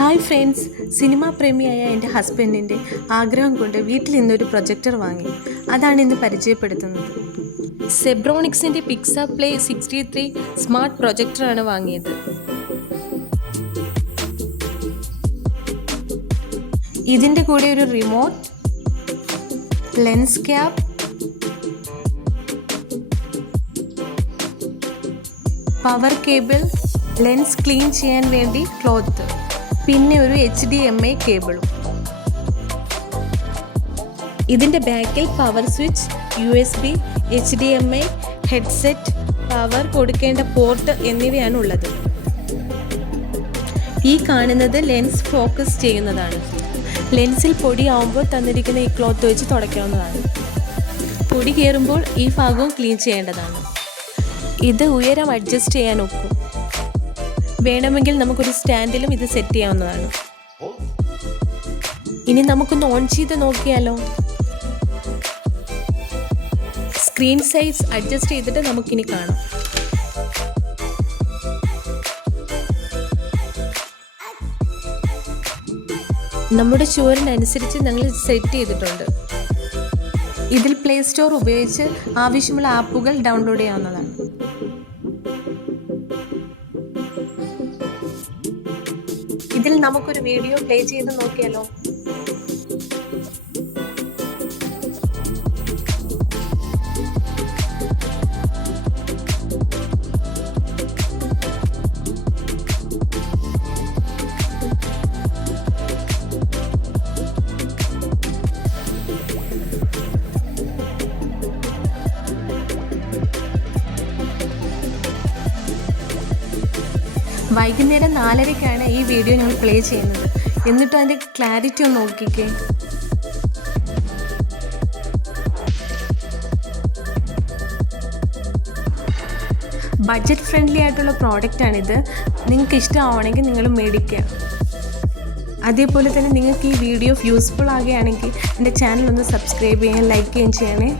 Hi friends, cinema പ്രേമിയായ എൻ്റെ ഹസ്ബൻഡിൻ്റെ ആഗ്രഹം കൊണ്ട് വീട്ടിൽ നിന്നൊരു പ്രൊജക്ടർ വാങ്ങി. അതാണ് ഇന്ന് പരിചയപ്പെടുത്തുന്നത്. സെബ്രോണിക്സിൻ്റെ പിക്സ പ്ലേ 63 സ്മാർട്ട് പ്രൊജക്ടറാണ് വാങ്ങിയത്. ഇതിൻ്റെ കൂടെ ഒരു remote, lens cap, power cable, lens clean ചെയ്യാൻ വേണ്ടി ക്ലോത്ത്, പിന്നെ ഒരു HDMI കേബിളും. ഇതിൻ്റെ ബാക്കിൽ power switch, USB, HDMI, headset, power കൊടുക്കേണ്ട പോർട്ട് എന്നിവയാണ് ഉള്ളത്. ഈ കാണുന്നത് ലെൻസ് ഫോക്കസ് ചെയ്യുന്നതാണ്. ലെൻസിൽ പൊടിയാവുമ്പോൾ തന്നിരിക്കുന്ന ഈ ക്ലോത്ത് വെച്ച് തുടയ്ക്കാവുന്നതാണ്. പൊടി കയറുമ്പോൾ ഈ ഭാഗവും ക്ലീൻ ചെയ്യേണ്ടതാണ്. ഇത് ഉയരം അഡ്ജസ്റ്റ് ചെയ്യാൻ ഒക്കും. വേണമെങ്കിൽ നമുക്കൊരു സ്റ്റാൻഡിലും ഇത് സെറ്റ് ചെയ്യാവുന്നതാണ്. ഇനി നമുക്കൊന്ന് ഓൺ ചെയ്ത് നോക്കിയാലോ. സ്ക്രീൻ സൈസ് അഡ്ജസ്റ്റ് ചെയ്തിട്ട് നമുക്കിനി കാണാം. നമ്മുടെ ചുവരിനനുസരിച്ച് ഞങ്ങൾ സെറ്റ് ചെയ്തിട്ടുണ്ട്. ഇതിൽ പ്ലേ സ്റ്റോർ ഉപയോഗിച്ച് ആവശ്യമുള്ള ആപ്പുകൾ ഡൗൺലോഡ് ചെയ്യാവുന്നതാണ്. ഇതിൽ നമുക്കൊരു വീഡിയോ പ്ലേ ചെയ്ത് നോക്കിയാലോ. വൈകുന്നേരം 4:30-ക്കാണ് ഈ വീഡിയോ ഞങ്ങൾ പ്ലേ ചെയ്യുന്നത്. എന്നിട്ടും അതിൻ്റെ ക്ലാരിറ്റി ഒന്ന് നോക്കിക്കേ. ബഡ്ജറ്റ് ഫ്രണ്ട്ലി ആയിട്ടുള്ള പ്രോഡക്റ്റാണിത്. നിങ്ങൾക്ക് ഇഷ്ടമാവണമെങ്കിൽ നിങ്ങൾ മേടിക്കുക. അതേപോലെ തന്നെ നിങ്ങൾക്ക് ഈ വീഡിയോ യൂസ്ഫുൾ ആകുകയാണെങ്കിൽ എൻ്റെ ചാനൽ ഒന്ന് സബ്സ്ക്രൈബ് ചെയ്യാൻ, ലൈക്ക് ചെയ്യുകയും ചെയ്യണേ.